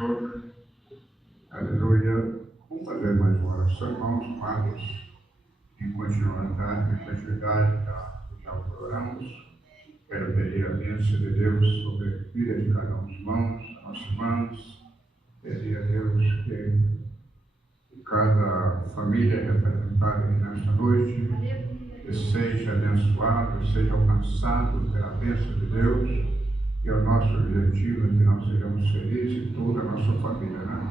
Senhor. Aleluia. Vamos fazer mais uma oração, irmãos, amados, em continuidade da que já oramos. Quero pedir a bênção de Deus sobre a vida de cada um dos irmãos, nossos irmãos. Pedir a Deus que cada família representada aqui nesta noite que seja abençoado, seja alcançado pela bênção de Deus. E o nosso objetivo é que nós sejamos felizes, toda a nossa família, né?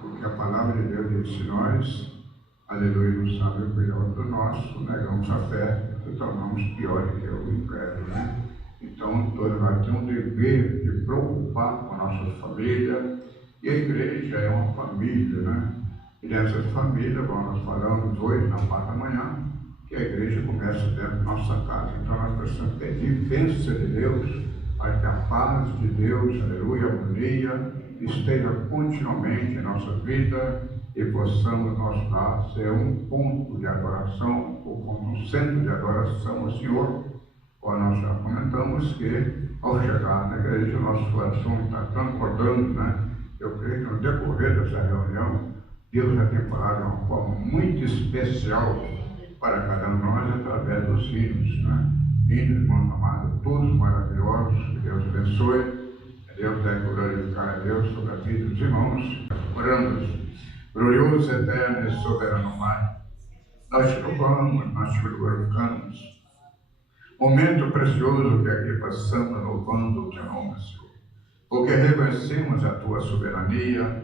Porque a palavra de Deus diz: se nós, aleluia, não sabemos cuidar do nosso, negamos a fé, e tornamos pior que o incrédulo, né? Então, todos nós temos um dever de preocupar com a nossa família, e a igreja é uma família, né? E dessas famílias, como nós falamos hoje, na parte da manhã, que a igreja começa dentro da nossa casa. Então, nós precisamos pedir bênção de Deus, para que a paz de Deus, aleluia, a harmonia, esteja continuamente em nossa vida e possamos nós lá ser um ponto de adoração, ou como um centro de adoração ao Senhor. Como nós já comentamos que, ao chegar na igreja, o nosso coração está transbordando, né? Eu creio que no decorrer dessa reunião, Deus já tem falado de uma forma muito especial para cada um de nós através dos hinos, né? Hinos, irmãos amados, todos maravilhosos, que Deus abençoe. Deus deve glorificar a Deus sobre a vida dos irmãos. Oramos, glorioso, eterno e soberano Pai, nós te louvamos, nós te glorificamos. Momento precioso que aqui passamos louvando o teu nome, Senhor, porque reconhecemos a tua soberania.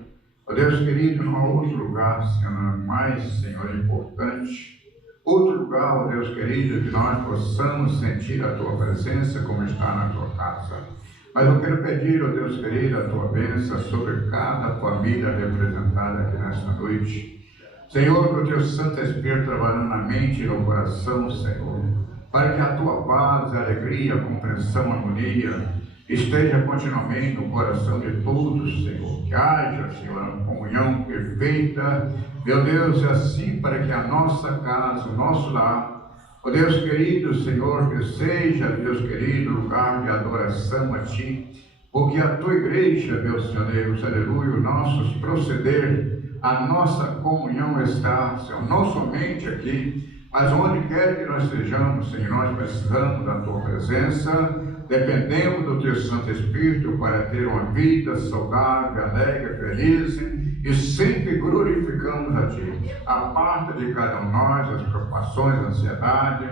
Ó Deus querido, não há outro lugar, Senhor, mais, Senhor, importante. Outro lugar, ó Deus querido, que nós possamos sentir a tua presença como está na tua casa. Mas eu quero pedir, ó Deus querido, a tua bênção sobre cada família representada aqui nesta noite. Senhor, que o teu Santo Espírito trabalhando na mente e no coração, Senhor, para que a tua paz, a alegria, a compreensão, a harmonia esteja continuamente no coração de todos, Senhor. Que haja, Senhor, uma comunhão perfeita, meu Deus, assim para que a nossa casa, o nosso lar, ó Deus querido, Senhor, que seja, Deus querido, lugar de adoração a Ti, porque a Tua igreja, meu Senhor Deus, aleluia, os nossos proceder, a nossa comunhão está, Senhor, não somente aqui, mas onde quer que nós sejamos, Senhor, nós precisamos da Tua presença, dependemos do Teu Santo Espírito para ter uma vida saudável, alegre, feliz, e sempre glorificamos a Ti. Aparta de cada um de nós as preocupações, a ansiedade,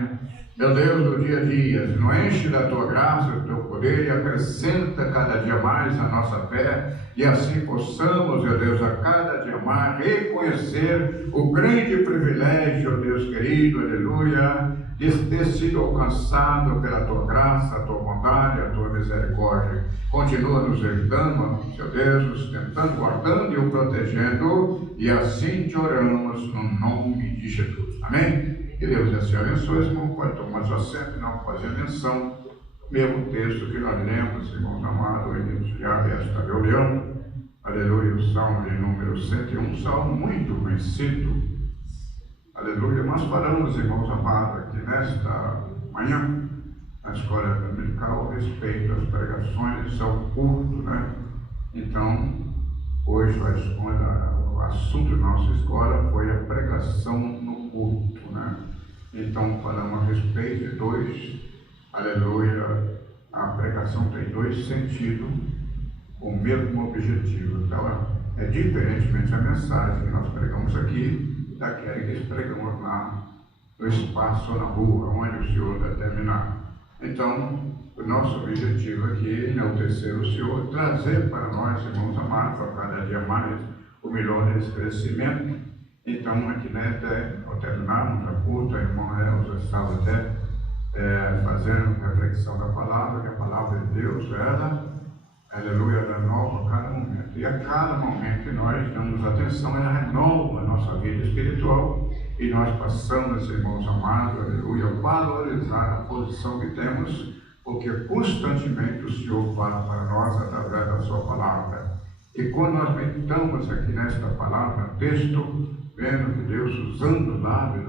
meu Deus, do dia a dia, nos enche da Tua graça, do Teu poder e acrescenta cada dia mais a nossa fé, e assim possamos, meu Deus, a cada dia mais reconhecer o grande privilégio, Deus querido, aleluia, de ter sido alcançado pela Tua graça, a Tua bondade, a Tua misericórdia. Continua nos ajudando, meu Deus, nos sustentando, guardando e o protegendo, e assim te oramos no nome de Jesus. Amém? Que Deus assim abençoe, irmão. Pode tomar seu assento e não fazer menção do mesmo texto que nós lemos, irmãos amados, iniciar esta reunião. Aleluia, o Salmo de número 101, salmo muito conhecido. Aleluia, nós falamos, irmãos amados, aqui nesta manhã, na escola dominical, a respeito das pregações ao culto, né? Então, hoje o assunto da nossa escola foi a pregação no culto, né? Então, falamos a respeito de dois, aleluia, a pregação tem dois sentidos, o mesmo objetivo. Então, é diferentemente a mensagem que nós pregamos aqui, daquela que pregamos lá no espaço, na rua, onde o Senhor determinar. Então, o nosso objetivo aqui é enaltecer o Senhor, trazer para nós, irmãos amados, a cada dia mais, o melhor desse crescimento. Então, aqui, né, ao terminarmos a culto, a irmã Elza estava até fazendo reflexão da palavra, que a palavra de Deus, ela, aleluia, ela renova a cada momento. E a cada momento que nós damos atenção, ela renova a nossa vida espiritual, e nós passamos, irmãos amados, aleluia, a valorizar a posição que temos, porque constantemente o Senhor fala para nós através da sua palavra. E quando nós meditamos aqui nesta palavra, texto, vendo que Deus usando o lábio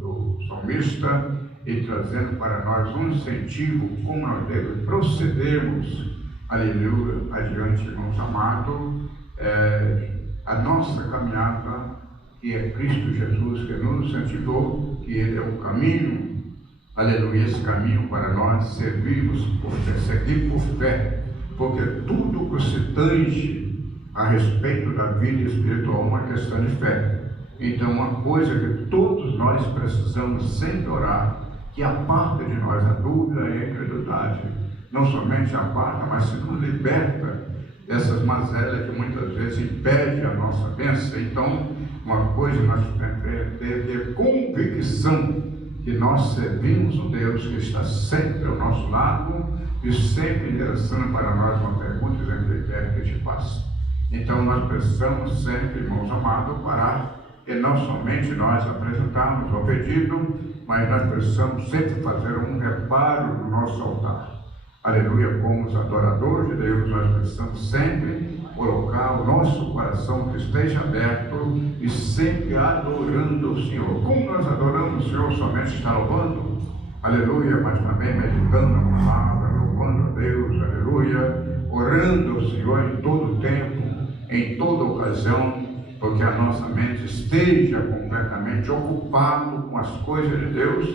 do salmista e trazendo para nós um incentivo como nós devemos procedermos, aleluia, adiante, irmãos amados, a nossa caminhada, que é Cristo Jesus, que nos incentivou, que Ele é o caminho, aleluia, esse caminho para nós servirmos por fé, seguir por fé, porque tudo que se tange a respeito da vida espiritual é uma questão de fé. Então, uma coisa que todos nós precisamos sempre orar, que aparta de nós a dúvida e a incredulidade, não somente aparta, mas se nos liberta dessas mazelas que muitas vezes impedem a nossa bênção. Então, uma coisa nós temos que ter convicção que nós servimos um Deus que está sempre ao nosso lado e sempre endereçando para nós uma pergunta dizendo que Ele quer que te faça. Então, nós precisamos sempre, irmãos amados, parar e não somente nós apresentarmos o pedido, mas nós precisamos sempre fazer um reparo no nosso altar. Aleluia, como os adoradores de Deus, nós precisamos sempre colocar o nosso coração que esteja aberto e sempre adorando o Senhor. Como nós adoramos o Senhor? Somente está louvando, aleluia, mas também meditando na palavra, louvando a Deus, aleluia, orando ao Senhor em todo tempo, em toda ocasião, porque a nossa mente esteja completamente ocupada com as coisas de Deus.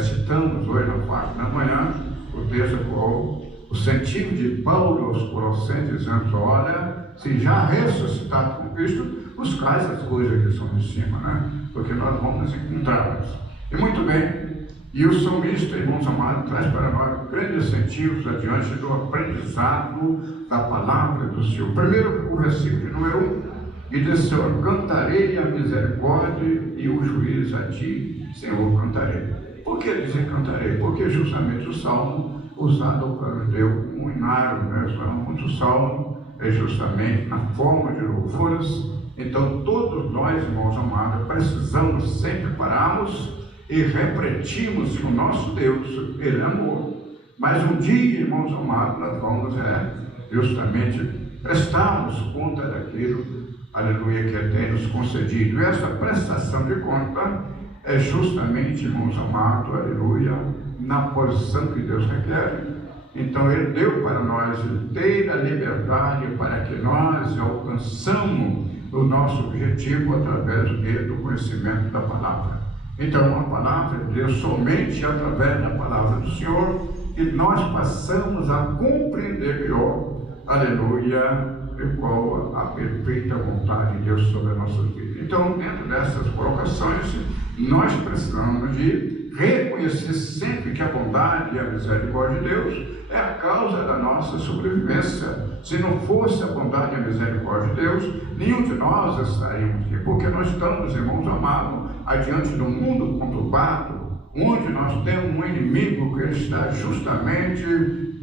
Citamos hoje na parte da manhã o texto qual o sentido de Paulo aos Colossenses, dizendo: olha, se já ressuscitado com Cristo, buscais as coisas que são de cima, né? Porque nós vamos encontrá-las. E muito bem, e o salmista, irmãos amados, traz para nós grandes incentivos adiante do aprendizado da palavra do Senhor. Primeiro, o versículo de número 1. E diz: Senhor, cantarei a misericórdia e o juízo a ti, Senhor, cantarei. Por que dizer cantarei? Porque justamente o salmo usado para os judeus como hinário, né? O salmo é justamente na forma de louvores. Então todos nós, irmãos amados, precisamos sempre pararmos e refletirmos que o nosso Deus, Ele é amor. Mas um dia, irmãos amados, nós vamos justamente prestarmos conta daquilo, aleluia, que Ele tem nos concedido. E essa prestação de conta é justamente, irmãos amados, aleluia, na posição que Deus requer. Então Ele deu para nós inteira liberdade para que nós alcançamos o nosso objetivo através do conhecimento da palavra. Então a palavra de Deus, somente através da palavra do Senhor, que nós passamos a compreender melhor, aleluia, qual a perfeita vontade de Deus sobre as nossas vidas. Então, dentro dessas colocações, nós precisamos de reconhecer sempre que a bondade e a misericórdia de Deus é a causa da nossa sobrevivência. Se não fosse a bondade e a misericórdia de Deus, nenhum de nós estaríamos aqui, porque nós estamos, irmãos amados, adiante de um mundo conturbado, onde nós temos um inimigo que ele está justamente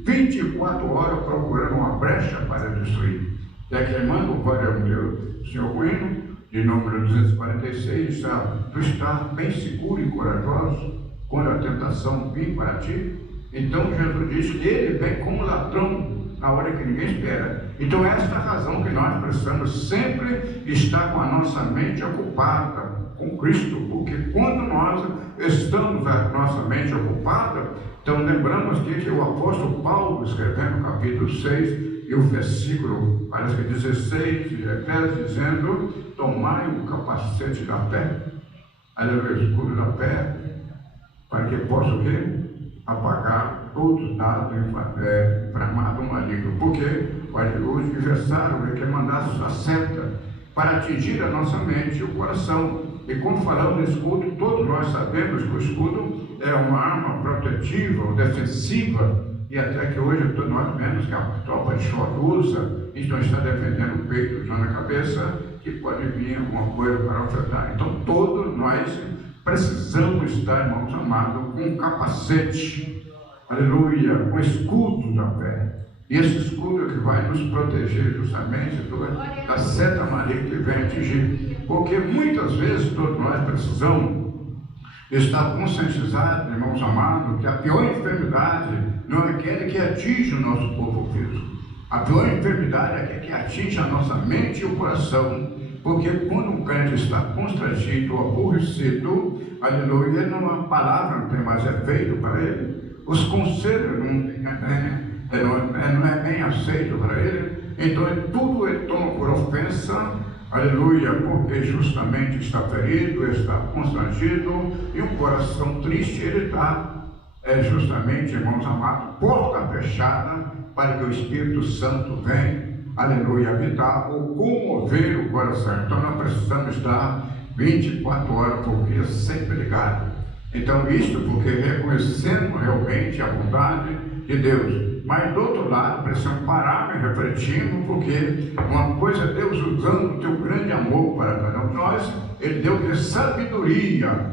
24 horas procurando uma brecha para destruir. Declamando o Pai de Deus, Senhor Ruíno, de número 246, tu estás bem seguro e corajoso quando a tentação vir para ti. Então Jesus diz que Ele vem como ladrão na hora que ninguém espera. Então esta é a razão que nós precisamos sempre estar com a nossa mente ocupada com Cristo, porque quando nós estamos a nossa mente ocupada, então lembramos que o apóstolo Paulo, escrevendo no capítulo 6, e o versículo, parece que 16 de Efésios, dizendo: tomai o capacete da fé, aleluia, o escudo da fé, para que possa o quê? Apagar todos os dados inflamados maligno. Porque o adversário quer mandar sua seta para atingir a nossa mente e o coração. E quando falamos de escudo, todos nós sabemos que o escudo é uma arma protetiva ou defensiva. E até que hoje todos nós vemos que a tropa de choque usa, então está defendendo o peito, usando a cabeça, que pode vir alguma coisa para afetar. Então todos nós precisamos estar, irmãos amados, com um capacete, aleluia, com escudo da fé. E esse escudo é que vai nos proteger justamente da seta maligna que vem atingir. Porque muitas vezes todos nós precisamos estar conscientizados, irmãos amados, que a pior enfermidade não é aquela que atinge o nosso corpo físico. A pior enfermidade é aquela que atinge a nossa mente e o coração. Porque quando um crente está constrangido, aborrecido, aleluia, a palavra não tem mais efeito para ele. Os conselhos não é bem aceito para ele. Então tudo ele toma por ofensa, aleluia, porque justamente está ferido, está constrangido, e um coração triste ele está, justamente, irmãos amados, porta fechada, para que o Espírito Santo venha, aleluia, habitar ou comover o coração. Então nós precisamos estar 24 horas por dia sempre ligados. Então isto porque reconhecemos realmente a bondade de Deus, mas do outro lado precisamos parar e refletirmos, porque uma coisa é Deus usando o teu grande amor para cada um de nós, Ele deu sabedoria,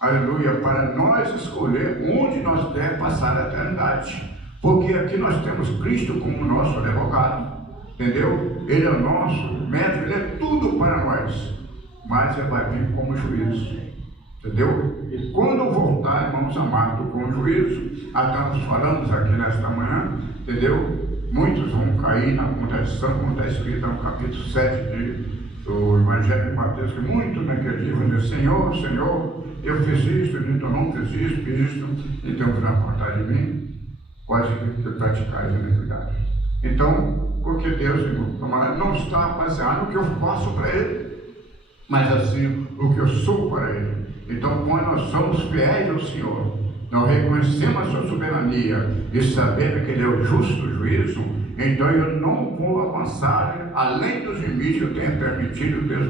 aleluia, para nós escolher onde nós devemos passar a eternidade, porque aqui nós temos Cristo como nosso advogado, entendeu? Ele é o nosso médico, Ele é tudo para nós, mas Ele vai vir como juízo, entendeu? E quando voltar, irmãos amados, com o juízo, estamos falando aqui nesta manhã, entendeu? Muitos vão cair na contradição, como está escrito no capítulo 7 do Evangelho de Mateus, que muitos naquele dia vão dizer: Senhor, Senhor, eu fiz isto, então não fiz isto, então virá contar de mim, quase que praticais a iniquidade. Então, porque Deus, irmão, não está baseado no que eu faço para Ele, mas assim o que eu sou para Ele. Então, quando nós somos fiéis ao Senhor, nós reconhecemos a sua soberania e sabemos que Ele é o justo juízo, então eu não vou avançar além dos limites que eu tenho permitido Deus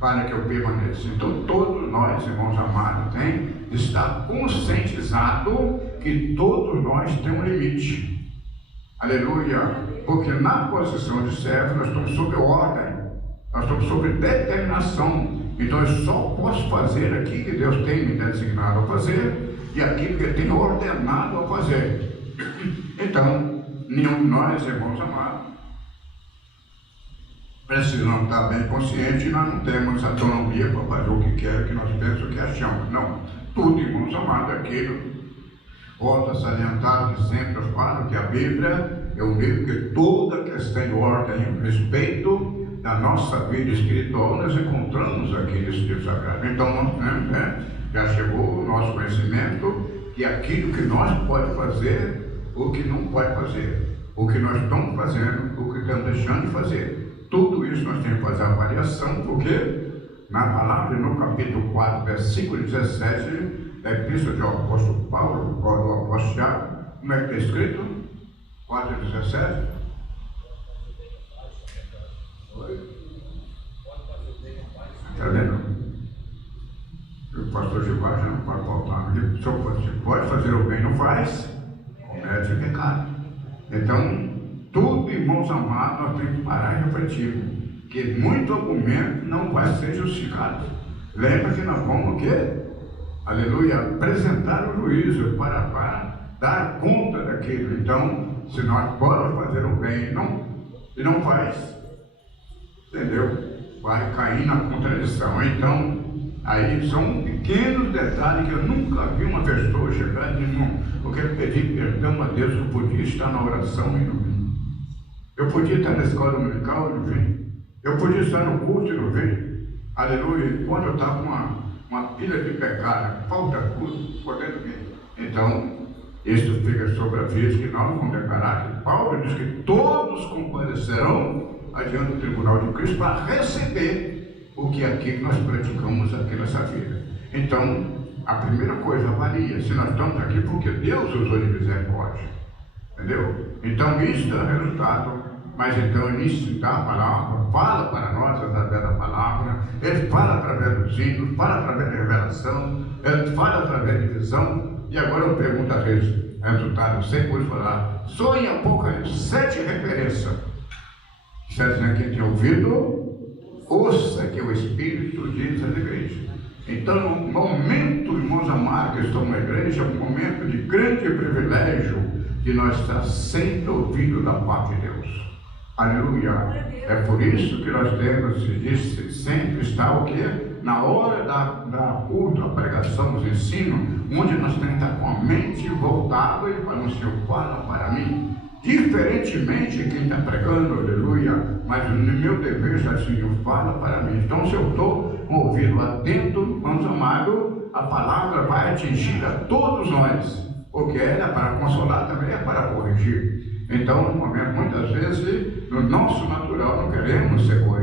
para que eu permaneça. Então, todos nós, irmãos amados, tem de estar conscientizado que todos nós temos um limite. Aleluia! Porque na posição de servo nós estamos sob ordem, nós estamos sob determinação. Então eu só posso fazer aquilo que Deus tem me designado a fazer e aquilo que Ele tem ordenado a fazer. Então, nenhum de nós, irmãos amados, precisamos estar bem conscientes e nós não temos autonomia para fazer o que quer, que nós pensamos, o que achamos. Não, tudo, irmãos amados, aquilo. Volto a salientar que sempre eu falo que a Bíblia é um livro que toda questão de ordem e respeito da nossa vida espiritual nós encontramos aqui nesse livro sagrado. Então nós temos, já chegou o nosso conhecimento que aquilo que nós podemos fazer, o que não pode fazer, o que nós estamos fazendo, o que estamos deixando de fazer. Tudo isso nós temos que fazer avaliação, porque na palavra, no capítulo 4, versículo 17, da Epístola do Apóstolo Paulo, ou do Apóstolo Tiago, como é que está escrito? 4,17. Está vendo? O pastor Gilberto já não pode voltar. Se pode fazer o bem e não faz, comete pecado. Então, tudo, irmãos amados, nós temos que parar e refletir, que muito argumento não vai ser justificado. Lembra que nós vamos o quê? Aleluia, apresentar o juízo para dar conta daquilo. Então, se nós podemos fazer o bem e não faz, entendeu? Vai cair na contradição. Então, aí são pequenos detalhes que eu nunca vi uma pessoa chegar e dizer: eu quero pedir perdão a Deus, eu podia estar na oração e não vim. Eu podia estar na escola dominical e não vim. Eu podia estar no culto e não vim. Aleluia, quando eu estava com uma pilha de pecado, falta culto, podendo vir. Então, isso fica sobre a vez que nós vamos declarar que Paulo diz que todos comparecerão adiante do tribunal de Cristo para receber o que aqui nós praticamos aqui nessa vida. Então, a primeira coisa, avalia se nós estamos aqui porque Deus usou de misericórdia, entendeu? Então, isso dá resultado. Mas então, início da palavra, fala para nós através da palavra, Ele fala através dos hinos, fala através da revelação, Ele fala através de visão. E agora eu pergunto a eles, resultado, sem por falar, só em Apocalipse 7 referências. Está dizendo que quem tem ouvido, ouça que o Espírito diz às igrejas. Então, no momento, irmãos amados, que estão na igreja, é um momento de grande privilégio de nós estar sempre ouvindo da parte de Deus. Aleluia! É por isso que nós temos, sempre estar o quê? Na hora da culto, a pregação, os ensinos, onde nós temos que estar com a mente voltada e falando: Senhor, fala para mim. Diferentemente de quem está pregando, aleluia, mas no meu dever está assim: Senhor, fala para mim. Então, se eu estou com o ouvido atento, irmãos amados, a palavra vai atingir a todos nós, porque ela é para consolar, também é para corrigir. Então, no momento, muitas vezes, no nosso natural, não queremos ser corrigidos.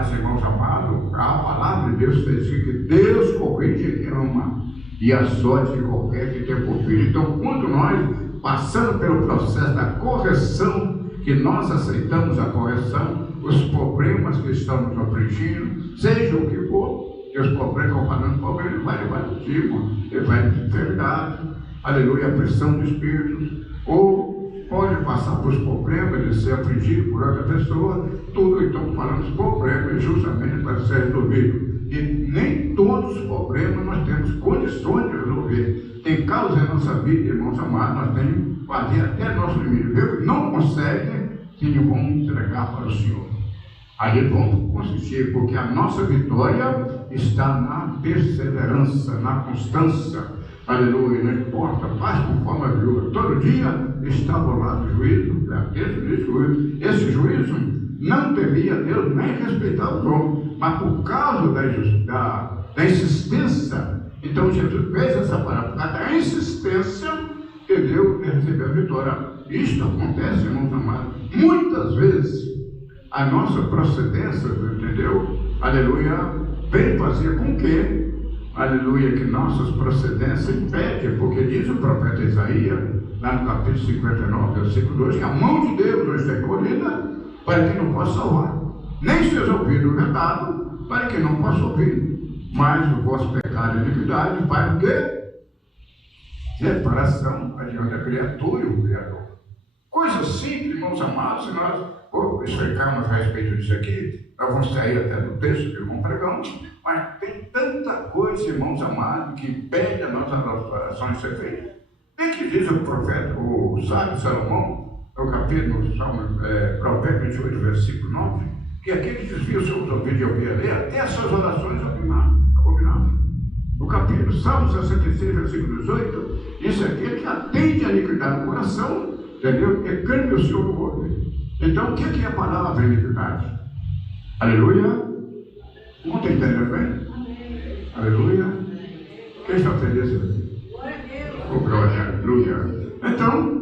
Mas, irmãos amados, a palavra de Deus está escrito que Deus corrige quem ama e açoite de qualquer que tenha por filho. Então, quando nós, passando pelo processo da correção, que nós aceitamos a correção, os problemas que estão nos afligindo, seja o que for, que os problemas estão falando problema, ele vai levar de cima, ele vai de enfermidade, aleluia, a pressão de espíritos, ou pode passar por problemas de ser afligido por outra pessoa, tudo então falando dos problemas justamente para ser resolvido. E nem todos os problemas nós temos condições de resolver. Tem causas em nossa vida, irmãos amados, nós temos que fazer até nosso limite. Viu? Não consegue, sim, vamos entregar para o Senhor. Aí vamos consistir, porque a nossa vitória está na perseverança, na constância. Aleluia, não importa, faz conforme a viúva. Todo dia estava lá no juízo, esse juízo não temia Deus, nem respeitava os homens, mas por causa da insistência, então Jesus fez essa palavra, por causa da insistência que Deus recebeu a vitória. Isto acontece, irmãos amados, muitas vezes a nossa procedência, entendeu? Aleluia, vem fazer com que, aleluia, que nossas procedências impedem, porque diz o profeta Isaías, lá no capítulo 59, versículo 2, que a mão de Deus hoje está encolhida para que não possa salvar, nem seja ouvido vedado para que não possa ouvir, mas o vosso pecado e iniquidade faz o quê? Separação adiante da criatura e o Criador. Coisa simples, irmãos amados, se nós explicarmos a respeito disso aqui, nós vamos sair até do texto que vamos pregar, mas tem tanta coisa, irmãos amados, que impede a nossa oração de ser feita. Tem que diz o profeta, o sábio Salomão, no capítulo, Provérbios 28, versículo 9, que aquele que desvia os seus ouvidos de ouvir a ler, até as suas orações abomináveis. No capítulo Salmo 66, versículo 18, diz aquele que atende a iniquidade no coração, entendeu? E crê o Senhor no ouvido. Então, o que é a palavra iniquidade? Aleluia. Não está entendendo bem? Aleluia. Quem está feliz aqui? Glória, aleluia. Então,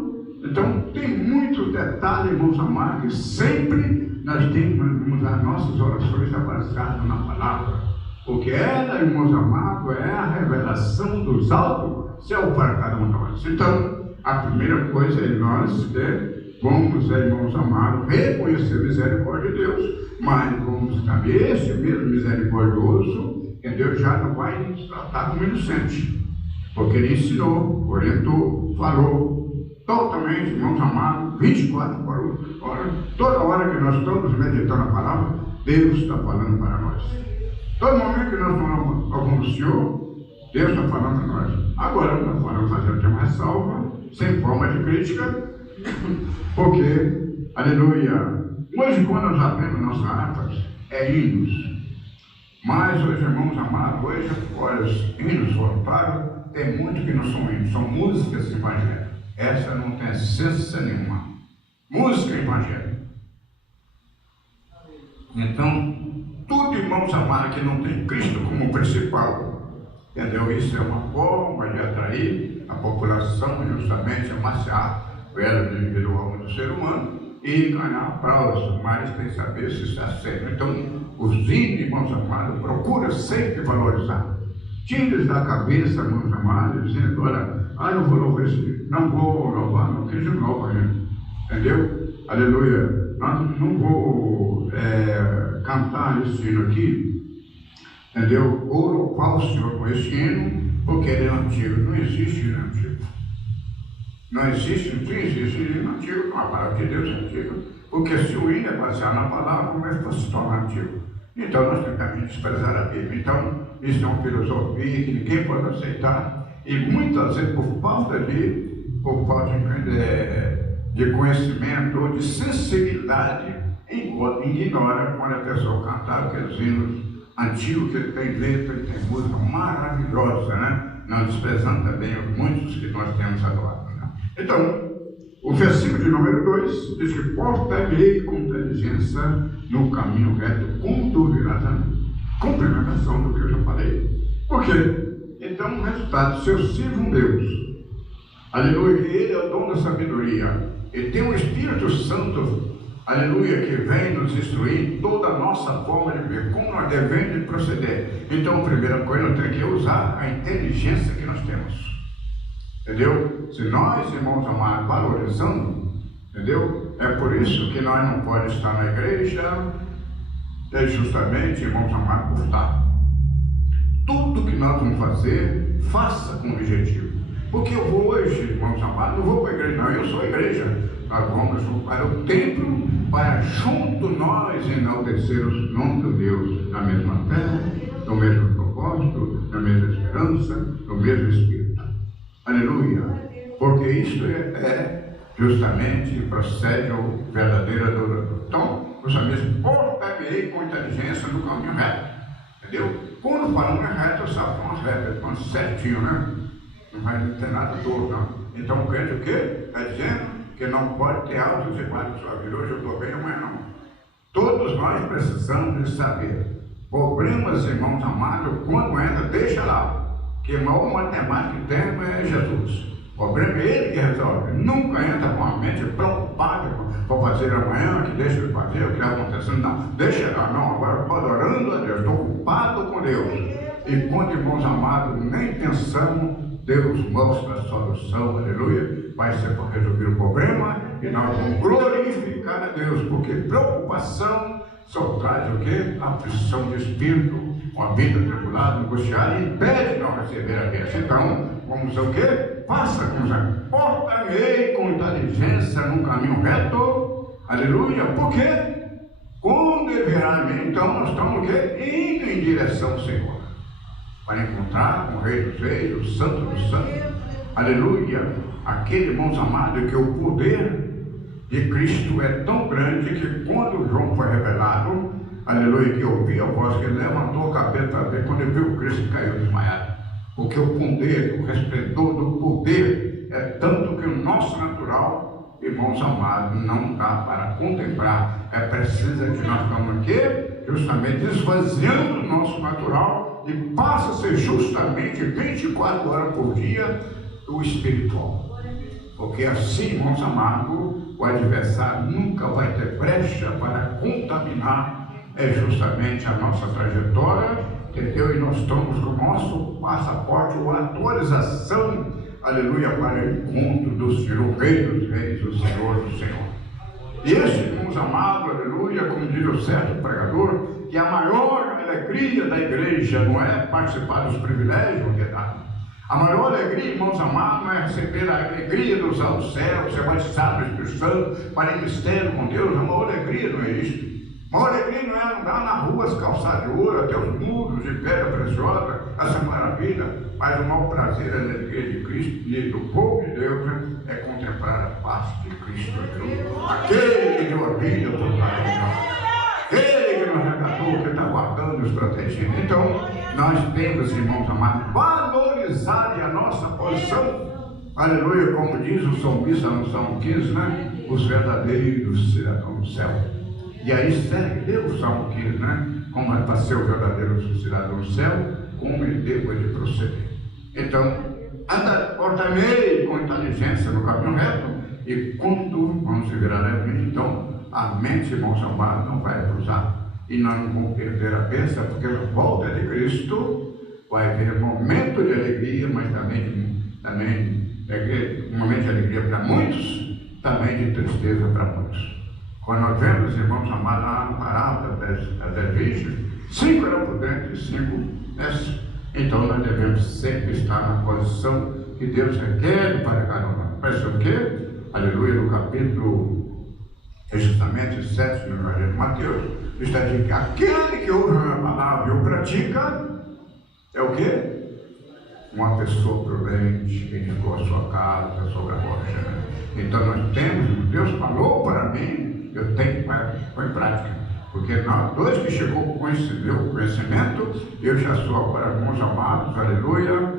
tem muitos detalhes, irmãos amados, que sempre nós temos as nossas orações abraçadas na palavra. Porque ela, irmãos amados, é a revelação dos altos céus para cada um de nós. Então, a primeira coisa é nós vamos, irmãos amados, reconhecer a misericórdia de Deus, mas vamos também, esse mesmo misericordioso, que Deus já não vai nos tratar como inocente, porque Ele ensinou, orientou, falou totalmente, irmãos amados, 24 horas, toda hora que nós estamos meditando a palavra, Deus está falando para nós. Todo momento que nós falamos ao Senhor, Deus está falando para nós. Agora nós falamos fazendo uma ressalva, sem forma de crítica, porque, aleluia, hoje quando nós abrimos nossas harpas, é hinos. Mas hoje, irmãos amados, hoje os hinos voluntários, tem muito que não são hinos, são músicas evangélicas. Essa não tem essência nenhuma. Música evangélica. Então, tudo, irmãos amados, que não tem Cristo como principal, entendeu? Isso é uma forma de atrair a população, justamente amaciar o elo individual do ser humano e ganhar aplausos, mas tem que saber se está certo. Então, os hinos, irmãos amados, procura sempre valorizar. Tire da cabeça, irmãos amados, dizendo, olha, eu vou louvar esse hino. Não vou louvar, não quis louvar ainda. Entendeu? Aleluia. Não vou cantar esse hino aqui, entendeu? Ou louvar o Senhor com esse hino, porque ele é antigo. Não existe hino antigo. Não existe hino antigo, a palavra de Deus é antiga. Porque se o hino é baseado na palavra, como é que se torna antigo? Então nós temos que desprezar a Bíblia. Então, isso é uma filosofia que ninguém pode aceitar. E muitas vezes, por falta de conhecimento ou de sensibilidade, ignora quando a pessoa cantar aqueles hinos antigos, que tem letra, que tem música maravilhosa, né? Não desprezando também muitos que nós temos agora. Né? Então, o versículo de número 2 diz que porta-lhe com inteligência no caminho reto, conduzirás a complementação do que eu já falei. Por quê? Então, o resultado, se eu sirvo um Deus, aleluia, Ele é o dom da sabedoria, Ele tem o Espírito Santo, aleluia, que vem nos instruir toda a nossa forma de viver, como nós devemos de proceder. Então, a primeira coisa, nós temos que usar a inteligência que nós temos. Entendeu? Se nós, irmãos amados, valorizando, entendeu? É por isso que nós não podemos estar na igreja, é justamente, irmãos amados, por estar. Tudo que nós vamos fazer, faça com objetivo. Porque eu vou hoje, irmãos amados, não vou para a igreja, não, eu sou a igreja. Nós vamos para o templo, para junto nós enaltecer o nome de Deus, na mesma terra, no mesmo propósito, na mesma esperança, no mesmo Espírito. Aleluia! Porque isto justamente procede ao verdadeiro adorador. Então, os amigos, portar-me com inteligência no caminho reto. Entendeu? Quando falamos reto, eu sabe uma reta, então certinho, né? Não vai ter nada todo, não. Então, o crente o quê? Está dizendo que não pode ter altos e baixos na sua vida. Hoje eu estou bem, amanhã não. Todos nós precisamos de saber. Problemas, irmãos amados, quando entra, deixa lá. Que a maior matemática que temos é Jesus. O problema é ele que resolve. Nunca entra com a mente preocupada com fazer amanhã, que deixa de fazer, o que está acontecendo. Não, deixa lá, não. Agora estou adorando a Deus, estou ocupado com Deus. E quando, irmãos amados, nem pensamos, Deus mostra a solução, aleluia. Vai ser para resolver o problema e nós vamos glorificar a Deus, porque preocupação só traz o quê? Aflição de espírito, uma vida tribulada, angustiada, e impede de nós receber a bênção. Então, vamos o quê? Faça com os porta-me com inteligência num caminho reto, aleluia, porque quando ele virá a mim, então nós estamos o quê? Indo em direção ao Senhor, para encontrar com o Rei dos Reis, o Santo dos Santos, aleluia, aquele, irmãos amados, que o poder de Cristo é tão grande que quando João foi revelado, aleluia, que ouviu a voz, que ele levantou a cabeça para ver, quando ele viu Cristo, caiu desmaiado. Porque o poder, o resplendor do poder é tanto que o nosso natural, irmãos amados, não dá para contemplar. É preciso que nós estamos aqui, justamente esvaziando o nosso natural e passa a ser justamente 24 horas por dia o espiritual. Porque assim, irmãos amados, o adversário nunca vai ter brecha para contaminar justamente a nossa trajetória, entendeu? E nós estamos com o nosso passaporte, ou atualização, aleluia, para o encontro do Senhor, o Rei dos Reis, o Senhor do Senhor. E esse, irmãos amados, aleluia, como diz o certo pregador, que a maior alegria da igreja não é participar dos privilégios que é dado. A maior alegria, irmãos amados, não é receber a alegria dos altos céus, ser batizado no Espírito Santo, para ir mistério com Deus. A maior alegria não é isso. A maior alegria não é andar na rua, as calçadas de ouro, até os muros de pedra preciosa, essa maravilha. Mas o maior prazer é a alegria de Cristo e do povo de Deus é contemplar a paz de Cristo. Aquele que deu a vida por nós. Aquele que nos resgatou, que está guardando, nos protegendo. Então, nós temos, irmãos amados, valorizar a nossa posição. Aleluia, como diz o salmista no Salmo 15, né? Os verdadeiros cidadãos do céu. E aí segue o Salmo 15, né? Como é para ser o verdadeiro cidadão do céu, como ele deve de proceder. Então, porta-me com inteligência no caminho reto, e quando vamos se virar a mim, então, a mente, irmãos amados, não vai cruzar. E nós não vamos perder a bênção, porque a volta de Cristo vai ter momento de alegria, mas também um momento de alegria para muitos, também de tristeza para muitos. Quando nós vemos, irmãos amados, lá no parábola das 10 virgens, 5 eram prudentes e 5 nessa. Então nós devemos sempre estar na posição que Deus requer para cada um. Parece o quê? Aleluia, no capítulo, justamente 7 no Evangelho de Mateus, está dizendo que aquele que ouve a minha palavra e o pratica, é o quê? Uma pessoa prudente que edificou a sua casa sobre a rocha. Então nós temos, Deus falou para mim, eu tenho que pôr em prática. Porque nós dois que chegou com o conhecimento, eu já sou agora, irmãos amados, aleluia,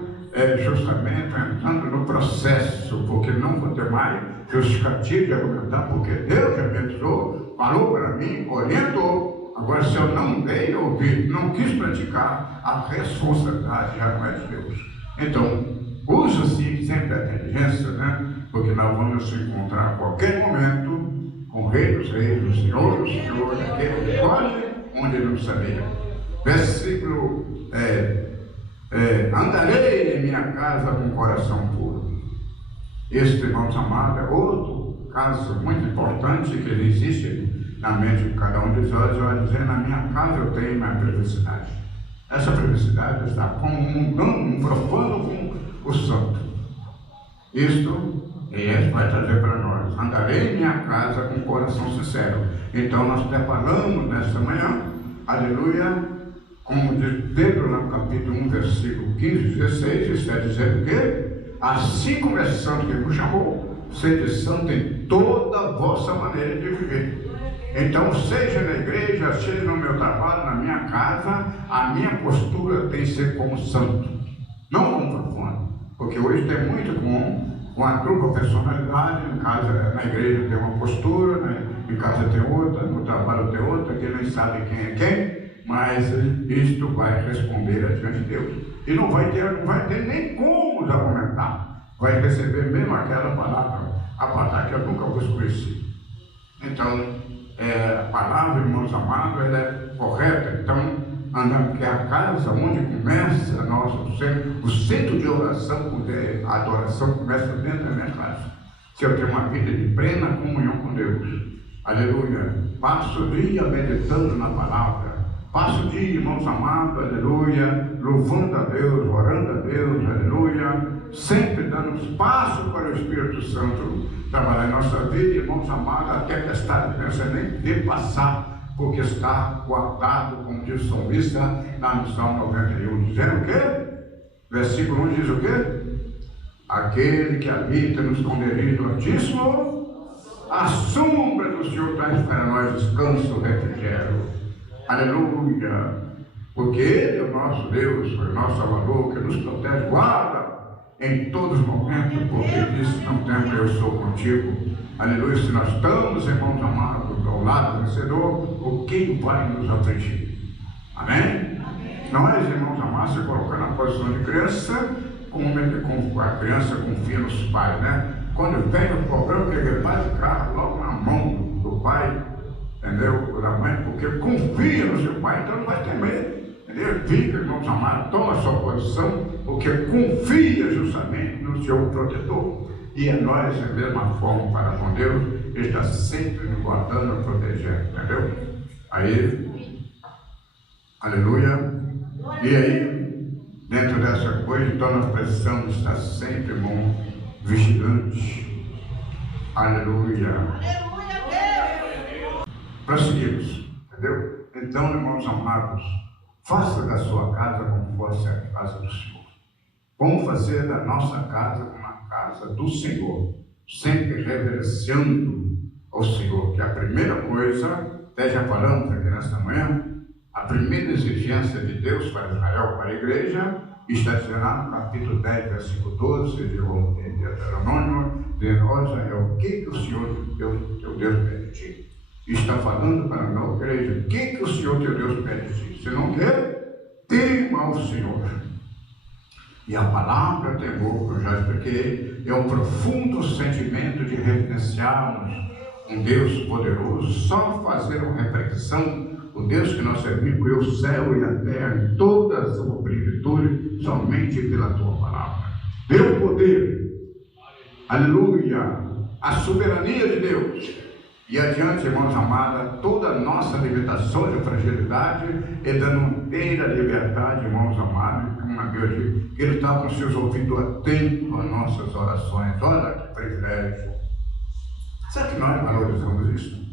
justamente entrando no processo, porque não vou ter mais justificativo de argumentar, porque Deus já me abençoou, falou para mim, orientou. Agora, se eu não dei ouvir, não quis praticar, a responsabilidade já não é de Deus. Então, usa-se sempre a inteligência, né? Porque nós vamos nos encontrar a qualquer momento com o Rei dos Reis, o Senhor, aquele que escolhe onde não sabia. Versículo, andarei em minha casa com coração puro. Este, irmãos amados, é outro caso muito importante que existe na mente de cada um de nós. Vai dizer, na minha casa eu tenho minha privacidade. Essa privacidade está comungando um profano com o santo. Isto vai trazer para nós, andarei em minha casa com coração sincero. Então nós preparamos nesta manhã, aleluia, como diz Pedro no capítulo 1, versículo 15, 16, está dizendo que assim como é santo que vos chamou, sede santo em toda a vossa maneira de viver. Então, seja na igreja, seja no meu trabalho, na minha casa, a minha postura tem que ser como santo, não como profano. Porque hoje tem muito com a dupla personalidade. Em casa, na igreja tem uma postura, né? Em casa tem outra, no trabalho tem outra, que nem sabe quem é quem, mas isto vai responder diante de Deus. E não vai ter nem como argumentar, vai receber mesmo aquela palavra, a palavra que eu nunca vos conheci. Então, a palavra, irmãos amados, ela é correta. Então, que é a casa onde começa o centro de oração, a adoração começa dentro da minha casa. Se eu tenho uma vida de plena comunhão com Deus, aleluia, passo o dia meditando na palavra, passo o dia, irmãos amados, aleluia, louvando a Deus, orando a Deus, aleluia, sempre dando espaço para o Espírito Santo trabalhar em nossa vida, irmãos amados, até que esta doença nem dê passar, porque está guardado, como diz o salmista, na missão 91, dizendo o quê? Versículo 1 diz o quê? Aquele que habita no esconderijo do Altíssimo, a sombra do Senhor traz para nós descanso, refrigério. Aleluia! Porque Ele é o nosso Deus, o nosso Salvador, que nos protege, guarda em todos os momentos, porque Ele disse, não temo, eu sou contigo. Aleluia! Se nós estamos, irmãos amados, ao lado do vencedor, o que vai nos afligir? Amém? Nós, irmãos amados, se colocar na posição de criança, como a criança confia nos pais, né? Quando vem o problema, o que ele faz? Ficar logo na mão do pai, entendeu? Ou da mãe, porque confia no seu pai, então não vai ter medo. Ele fica, irmãos amados, toma a sua posição, porque confia justamente no seu protetor. E a nós, da mesma forma, para com Deus, Ele está sempre nos guardando, protegendo, entendeu? Aí, aleluia. E aí, dentro dessa coisa, então nós precisamos estar sempre, irmão, vigilantes. Aleluia. Prosseguimos, entendeu? Então, irmãos amados, faça da sua casa como fosse a casa do Senhor. Vamos fazer da nossa casa uma casa do Senhor, sempre reverenciando ao Senhor, que é a primeira coisa, até já falamos aqui nesta manhã, a primeira exigência de Deus para Israel, para a igreja, está dizendo lá no capítulo 10, versículo 12 de Deuteronômio, dizendo, olha, o que o Senhor, teu Deus pede de ti? Está falando para a nova igreja, o que o Senhor, teu Deus pede de ti? Se não quer, tema ao Senhor. E a palavra temor, que eu já expliquei, é um profundo sentimento de reverenciarmos um Deus poderoso, só fazer uma reflexão, o Deus que nós servimos, criou o céu e a terra, em toda a sua plenitude, somente pela tua palavra. Deu poder, aleluia, a soberania de Deus. E adiante, irmãos amados, toda a nossa limitação de fragilidade é dando inteira liberdade, irmãos amados, como a Bíblia diz, que Ele está com seus ouvidos atentos às nossas orações. Olha que privilégio. Será que nós valorizamos isso?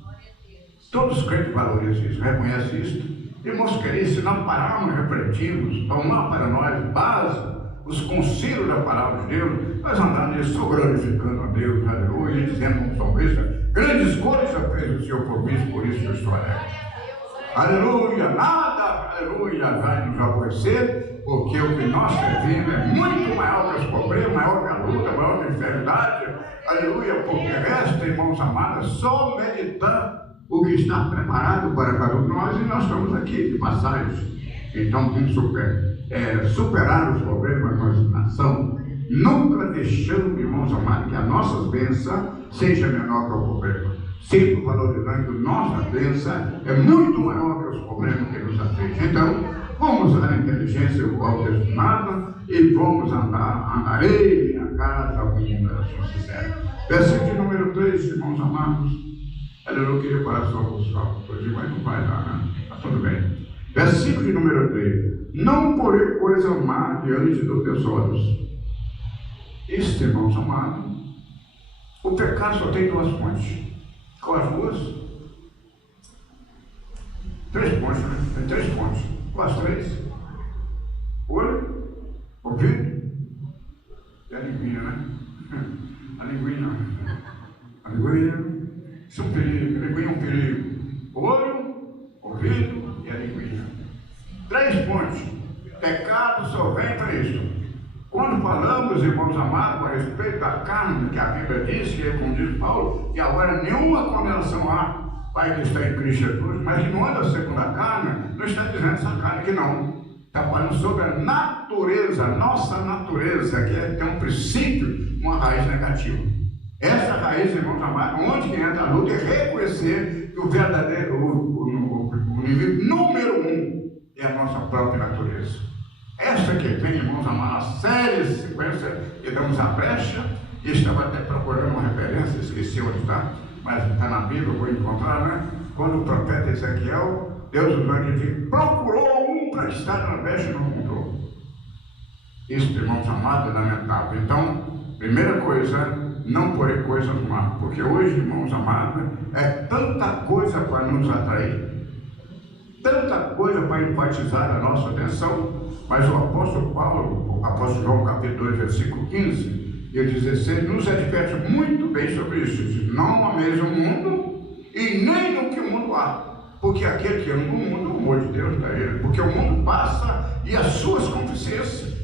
Todos os crentes valorizam isso, reconhecem isso. Irmãos queridos, se não pararmos e refletirmos, tomar para nós base, os conselhos da palavra de Deus, nós andamos nisso, só glorificando a Deus, aleluia, e dizendo como salmista, grandes coisas já fez o Senhor por mim, por isso eu estou alegre. Aleluia, nada, aleluia, vai nos aborrecer, porque o que nós servimos é muito maior que os problemas, maior que a luta, maior que a enfermidade, aleluia, porque resta, irmãos amados, só meditar o que está preparado para cada um de nós, e nós estamos aqui de passagem. Então, vamos superar os problemas da nossa nação, nunca deixando, irmãos amados, que as nossas bênçãos sejam menor que o problema. sempre valorizando que nossa crença é muito maior que os problemas que nos afligem. Então, vamos usar a inteligência, o qual Deus nada, e vamos andarei em minha casa com coração sincero. Versículo de número 3, irmãos amados. Eu queria parar só com os saltos, mas não vai dar, né? Mas tudo bem. Versículo de número 3. Não porém coisa má diante dos teus olhos. Isso, irmãos amados, o pecado só tem duas pontes. Qual as duas? 3 pontes, né? Tem 3 pontes. Qual as 3? Olho, ouvido e a linguinha, né? A linguinha. A linguinha. Isso é um perigo. A linguinha é um perigo. Olho, ouvido e a linguinha. 3 pontes. Pecado só vem para isso. Quando falamos, irmãos amados, a respeito da carne, que a Bíblia diz, que é como diz Paulo, que agora nenhuma condenação há para que está em Cristo Jesus, mas que não anda segundo a carne, não está dizendo essa carne que não. Está falando sobre a natureza, a nossa natureza, que tem um princípio, uma raiz negativa. Essa raiz, irmãos amados, onde que entra a luta é reconhecer que o verdadeiro, o inimigo número 1 é a nossa própria natureza. Esta que tem, irmãos amados, a série de sequência que damos a brecha, e estava até procurando uma referência, esqueci onde está, mas está na Bíblia, vou encontrar, né? Quando o profeta Ezequiel, Deus usou ele procurou um para estar na brecha e não encontrou. Isso, irmãos amados, é lamentável. Então, primeira coisa, não porém coisas más, porque hoje, irmãos amados, é tanta coisa para nos atrair, tanta coisa para enfatizar a nossa atenção, mas o apóstolo Paulo, o apóstolo João, capítulo 2, versículo 15 e 16, nos adverte muito bem sobre isso. Diz, não ameis o mundo e nem no que o mundo há, porque aquele que ama o mundo, o amor de Deus está ele, porque o mundo passa e as suas concupiscências.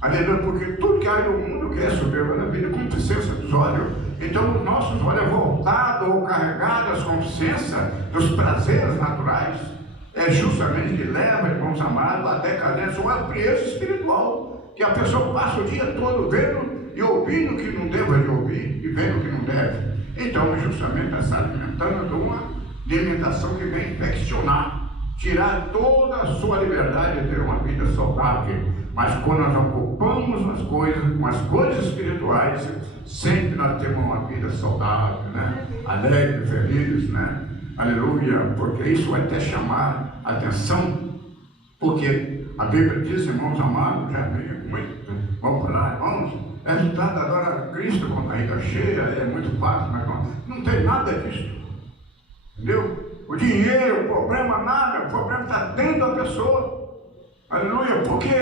Aleluia, porque tudo que há no mundo que é soberba da vida, concupiscência dos olhos. Então, os nossos olhos voltados ou carregados às concupiscências dos prazeres naturais, é justamente que leva, irmãos amados, a decadência ou a frieza espiritual, que a pessoa passa o dia todo vendo e ouvindo o que não deve de ouvir e vendo o que não deve. Então, justamente está se alimentando de uma alimentação que vem infeccionar, tirar toda a sua liberdade de ter uma vida saudável. Mas quando nós ocupamos as coisas espirituais, sempre nós temos uma vida saudável, né? Alegre, feliz, né? Aleluia, porque isso vai até chamar a atenção, porque a Bíblia diz, irmãos amados, já vi muito, vamos falar, irmãos, é resultado da glória a Cristo com a barriga cheia, é muito fácil, mas não tem nada disso, entendeu? O dinheiro, o problema, nada, o problema está dentro da pessoa, aleluia, porque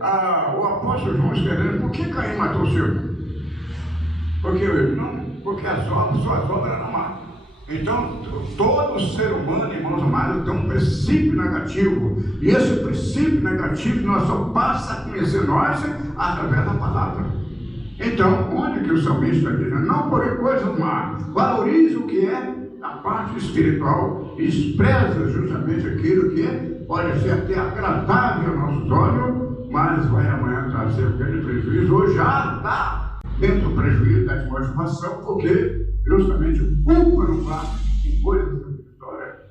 o apóstolo João escrevendo, por que Caim matou o seu? Porque suas obras eram más. Então, todo ser humano, irmãos amados, tem um princípio negativo. E esse princípio negativo nós só passa a conhecer nós através da palavra. Então, onde que o salmista diz, não por coisas más, valorize o que é a parte espiritual e despreza justamente aquilo que pode ser até agradável aos nossos olhos, mas vai amanhã trazer um grande prejuízo, ou já está dentro do prejuízo da desmotivação, porque justamente o culpa não vai em coisas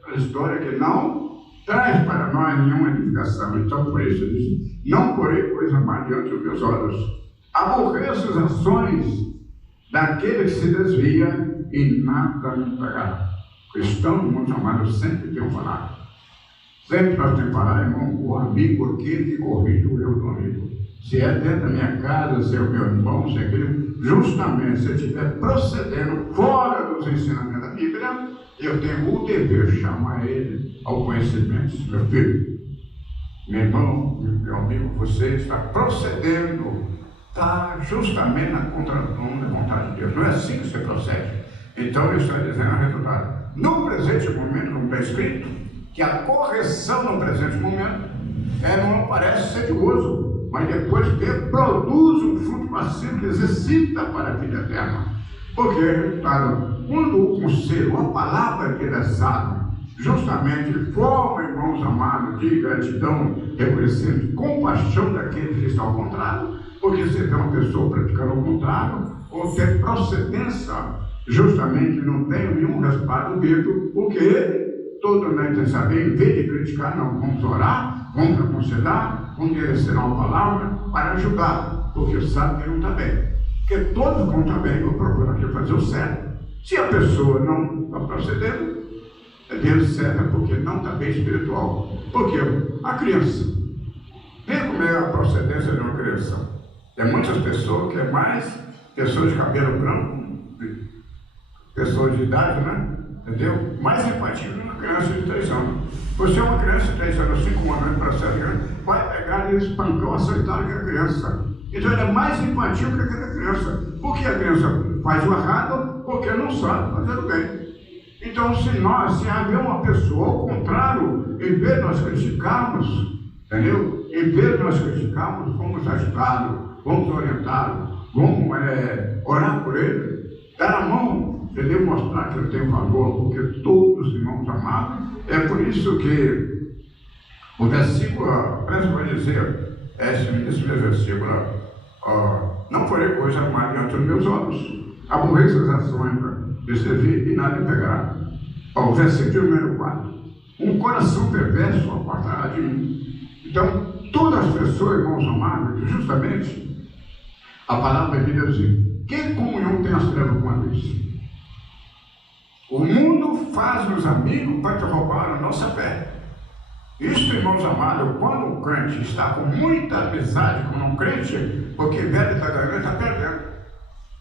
da história que não traz para nós nenhuma edificação. Então, por isso, ele diz, não porém coisa má diante dos meus olhos. Aborreço as ações daquele que se desvia e nada me pagará. Cristão, irmãos amados, sempre tem um falar. Sempre nós temos que falar, irmão, o amigo, aquele que corrige o erro do amigo. Se é dentro da minha casa, se é o meu irmão, se é aquele, justamente, se eu estiver procedendo fora dos ensinamentos da Bíblia, eu tenho o dever de chamar ele ao conhecimento. Meu filho, meu irmão, meu amigo, você está procedendo, está justamente na contramão da vontade de Deus. Não é assim que você procede. Então, ele está dizendo o resultado. No presente momento, como está escrito, que a correção no presente momento não parece ser sedioso, mas depois que produz um fruto passivo que exercita para a vida eterna. Porque, resultado, quando o conselho, a palavra que ele é sábio, justamente forma, irmãos amados, de gratidão, reconhecendo compaixão daqueles que estão ao contrário, porque você vê uma pessoa praticando o contrário, ou tem procedência justamente não tem nenhum respaldo bíblico, porque todo mundo tem que saber, em vez de criticar, não, vamos orar, vamos aconselhar, vamos direcionar uma palavra para ajudar, porque sabe que não está bem. Porque todos vão estar bem, eu procuro aqui fazer o certo. Se a pessoa não está procedendo, é Deus certo, porque não está bem espiritual. Porque a criança, vê como é a procedência de uma criança. Tem muitas pessoas que é mais pessoas de cabelo branco, pessoas de idade, né? Entendeu? Mais empatia do que uma criança de 3 anos. Você é uma criança de 3 anos, 5 anos, para 7 anos, vai pegar e espancar o aceitar que a criança. Então ele é mais infantil que aquela criança. Porque a criança faz o errado, porque não sabe fazer o bem. Então, se haver uma pessoa, ao contrário, em vez de nós criticarmos, entendeu? Em vez de nós criticarmos, vamos ajudá-lo, vamos orientá-lo, vamos orar por ele, dar a mão, entendeu? Mostrar que ele tem valor, porque todos, irmãos amados, é por isso que o versículo, parece que vai dizer, esse mesmo versículo, não farei coisa má diante dos meus olhos, aborreço as ações de servir e nada pegará. O versículo número 4, um coração perverso apartará de mim. Então, todas as pessoas, irmãos amados, justamente, a palavra de Deus diz, que comunhão tem as trevas com a luz? O mundo faz-nos amigos para te roubar a nossa fé. Isso, irmãos amados, quando o crente está com muita amizade com um crente, porque velho está ganhando, está perdendo.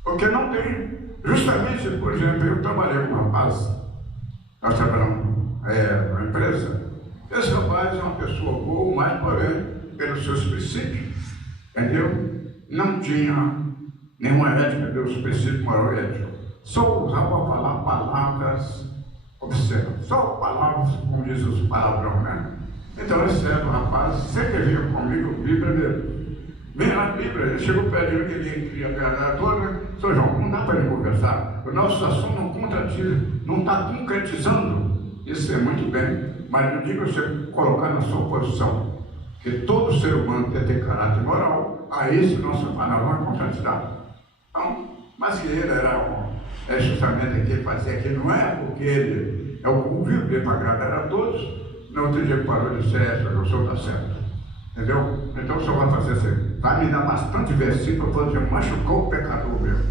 Porque não tem. Justamente, por exemplo, eu trabalhei com um rapaz, nós trabalhamos na empresa. Esse rapaz é uma pessoa boa, mas porém, pelos seus princípios, entendeu? Não tinha nenhuma ética pelos princípios moral e ético. Só usava falar palavras obscenas, só palavras, como diz os palavrão, né? Então esse certo rapaz sempre vinha comigo, Bíblia dele. Vem na Bíblia, ele chegou perto de mim, que ele queria agradar a todos, né? Sr. João, não dá para ele conversar. O nosso assunto não contradiz, não está concretizando. Isso é muito bem, mas não diga você colocar na sua posição, que todo ser humano tem que ter caráter moral, a esse nosso palavra é contraditar. Então, mas que ele era justamente aquele fazer aquilo, não é porque ele é o convívio dele para agradar a todos, não outro dia parou de ser essa, o senhor está certo. Entendeu? Então o senhor vai fazer assim, vai me dar bastante versículo para poder machucar o pecador mesmo.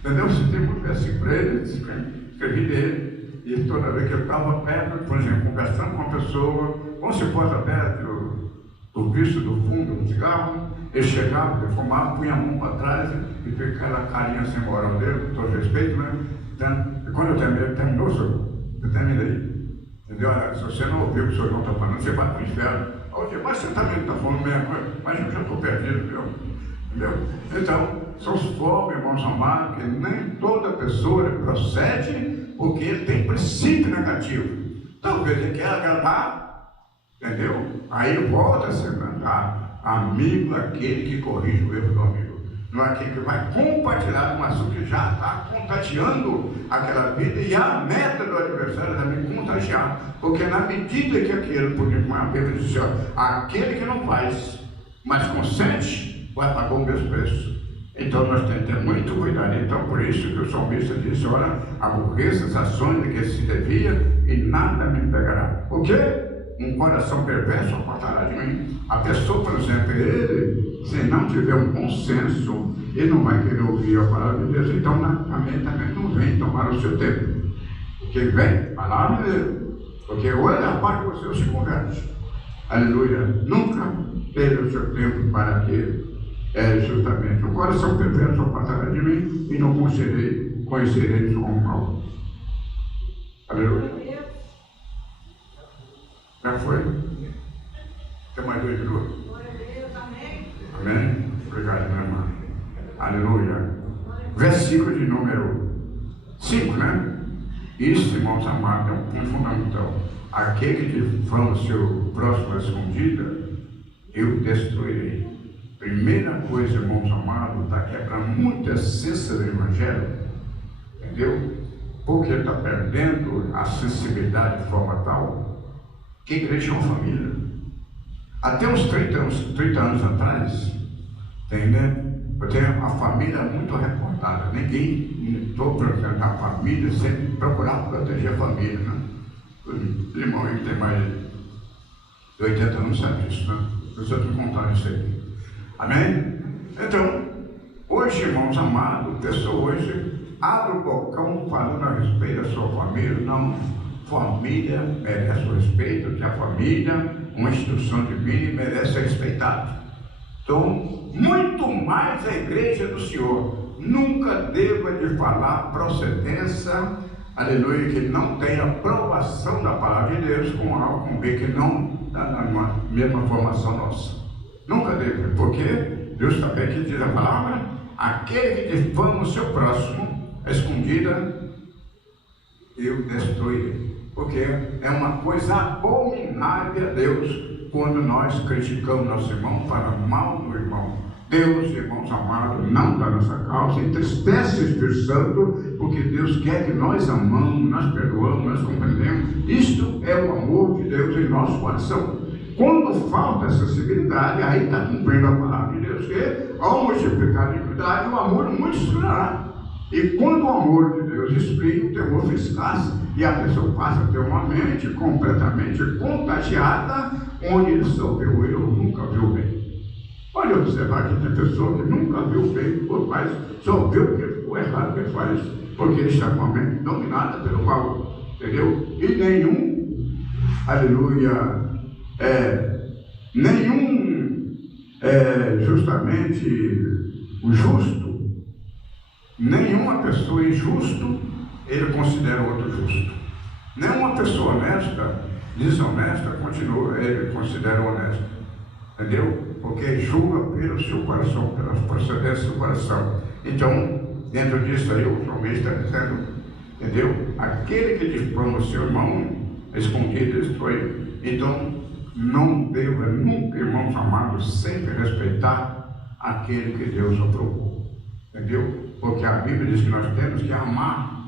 Entendeu? Você tem muito versículo para ele, escrevi dele, e toda vez que eu estava perto, por exemplo, conversando com uma pessoa, como se fosse perto do vício do fundo do cigarro, ele chegava, ele fumava, punha a mão para trás e fez aquela carinha sem moral dele, com todo respeito, né? Então, e quando eu terminei, terminou, senhor? Eu terminei. Entendeu? Se você não ouviu o que o senhor não está falando, você vai para o inferno. Mas você também está falando a mesma coisa, mas eu já estou perdido, entendeu? Então, são os pobres, irmãos amados, que nem toda pessoa procede porque ele tem princípio negativo. Talvez ele quer agradar, entendeu? Aí volta a se mandar amigo aquele que corrige o erro do amigo. Não é aquele que vai compartilhar um assunto que já está contagiando aquela vida, e a meta do adversário é também contagiar, porque na medida que aquele, porque a Bíblia diz assim, aquele que não faz, mas consente, vai pagar o mesmo preço. Então nós temos que ter muito cuidado. Então por isso que o salmista disse, olha, aborreça as ações de que se devia e nada me pegará. O quê? Um coração perverso apartará de mim. A pessoa, por exemplo, ele, se não tiver um bom senso, ele não vai querer ouvir a palavra de Deus, então também não vem tomar o seu tempo. Porque vem a palavra dele. Porque ou ele apaga você ou se converte. Aleluia. Nunca perca o seu tempo para que justamente o coração perverso apartará de mim e não conhecerei o mal. Aleluia. Já foi? Tem mais 2 minutos? Amém? Obrigado, minha irmã. Aleluia. Versículo de número 5, né? Isso, irmãos amados, é um ponto fundamental. Aquele que difama o seu próximo à escondida, eu destruirei. Primeira coisa, irmãos amados, está quebrando muita essência do Evangelho, entendeu? Porque está perdendo a sensibilidade de forma tal que a igreja é uma família. Até uns 30 anos atrás, eu tenho uma família muito reportada. Ninguém estou protegendo a família, sempre procurar proteger a família, né? O irmão aí que tem mais de 80 anos sabe disso, né? Eu só te contar isso aí. Amém? Então, hoje, irmãos amados, a pessoa hoje abre o bocão falando a respeito da sua família. Não, família merece o respeito, que a família, uma instituição divina, merece ser respeitada. Então, muito mais a igreja do Senhor nunca deva de falar procedência, aleluia, que não tenha aprovação da palavra de Deus com A, com B, que não está na mesma formação nossa. Nunca deve, porque Deus também que diz a palavra, aquele que difama o seu próximo, escondida, eu destruirei. Porque é uma coisa abominável a Deus quando nós criticamos nosso irmão, para mal do irmão. Deus, irmãos amados, não dá nossa causa, entristece o Espírito Santo, porque Deus quer que nós amamos, nós perdoamos, nós compreendemos. Isto é o amor de Deus em nosso coração. Quando falta essa sensibilidade, aí está cumprindo a palavra de Deus, que ao multiplicar a iniquidade, o amor muito esfriará. E quando o amor de Deus esfria, o temor fica escasso, e a pessoa passa a ter uma mente completamente contagiada, onde ele só viu o erro, nunca viu o bem. Pode observar que tem pessoa que nunca viu o bem, mas só viu o errado que ele faz, porque ele está com a mente dominada pelo mal, entendeu? E nenhum, aleluia, justamente o justo, nenhuma pessoa injusto, ele considera o outro justo. Nenhuma pessoa honesta, desonesta, ele considera honesto. Entendeu? Porque julga pelo seu coração, pelas procedências do coração. Então, dentro disso aí, o salmista está dizendo, entendeu? Aquele que difama o seu irmão, escondido, destrói. Então, não deva nunca, irmãos amados, sempre respeitar aquele que Deus aprovou. Entendeu? Porque a Bíblia diz que nós temos que amar,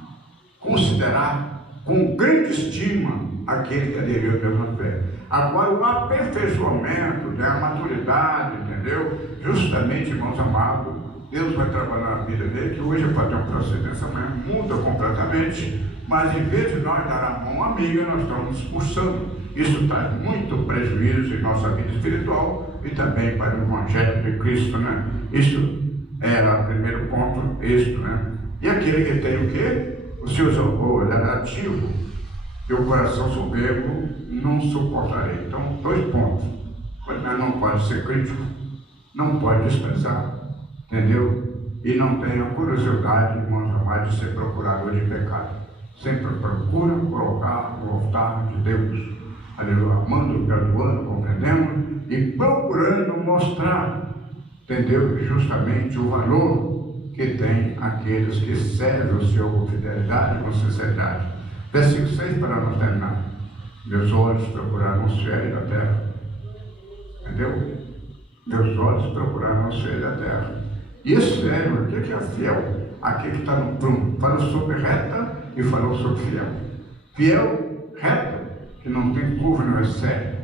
considerar com grande estima aquele que aderiu a Deus na fé. Agora, o aperfeiçoamento, né, a maturidade, entendeu? Justamente, irmãos amados, Deus vai trabalhar na vida dele, que hoje pode ter uma procedência, amanhã muda completamente, mas em vez de nós dar a mão amiga, nós estamos expulsando. Isso traz muito prejuízo em nossa vida espiritual e também para o Evangelho de Cristo, né? Isso era o primeiro ponto, isto, né? E aquele que tem o quê? O seu olhar ativo e o coração soberbo não suportarei. Então, 2 pontos. Não pode ser crítico, não pode desprezar, entendeu? E não tenha curiosidade, irmãos amados, de ser procurador de pecado. Sempre procura colocar o altar de Deus, aleluia, amando, perdoando, compreendendo e procurando mostrar, entendeu? Justamente o valor que tem aqueles que servem o Senhor com fidelidade, com sinceridade. Versículo 6 para nós terminar. Meus olhos procuraram os fiéis da terra. Entendeu? Meus olhos procuraram os fiéis da terra. E esse fiel, o que é fiel? Aqui que está no prumo. Fala sobre reta e falou sobre fiel. Fiel, reta, que não tem curva, não é sério.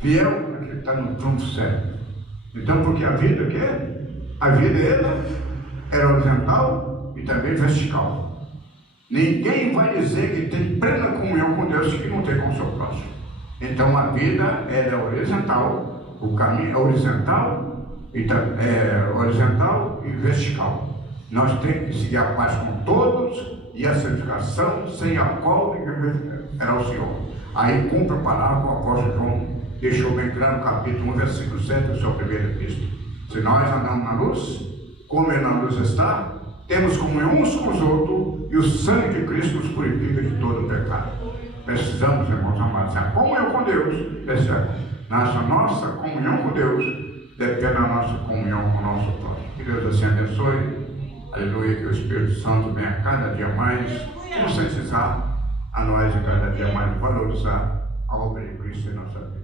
Fiel, aqui que está no prumo certo. Então, porque a vida que é? A vida era horizontal e também vertical. Ninguém vai dizer que tem plena comunhão com Deus que não tem com o seu próximo. Então a vida é horizontal, o caminho é horizontal e vertical. Nós temos que seguir a paz com todos e a santificação, sem a qual ninguém verá o Senhor. Aí cumpre a palavra que o apóstolo João deixou bem claro no capítulo 1, versículo 7 do seu primeiro epístola. Se nós andamos na luz, como ele na luz está, temos comunhão uns com os outros e o sangue de Cristo nos purifica de todo o pecado. Precisamos, irmãos amados, a comunhão com Deus, nossa comunhão com Deus depende da nossa comunhão com o nosso próximo. Que Deus assim abençoe, aleluia, que o Espírito Santo venha cada dia mais conscientizar a nós e cada dia mais valorizar a obra de Cristo em nossa vida.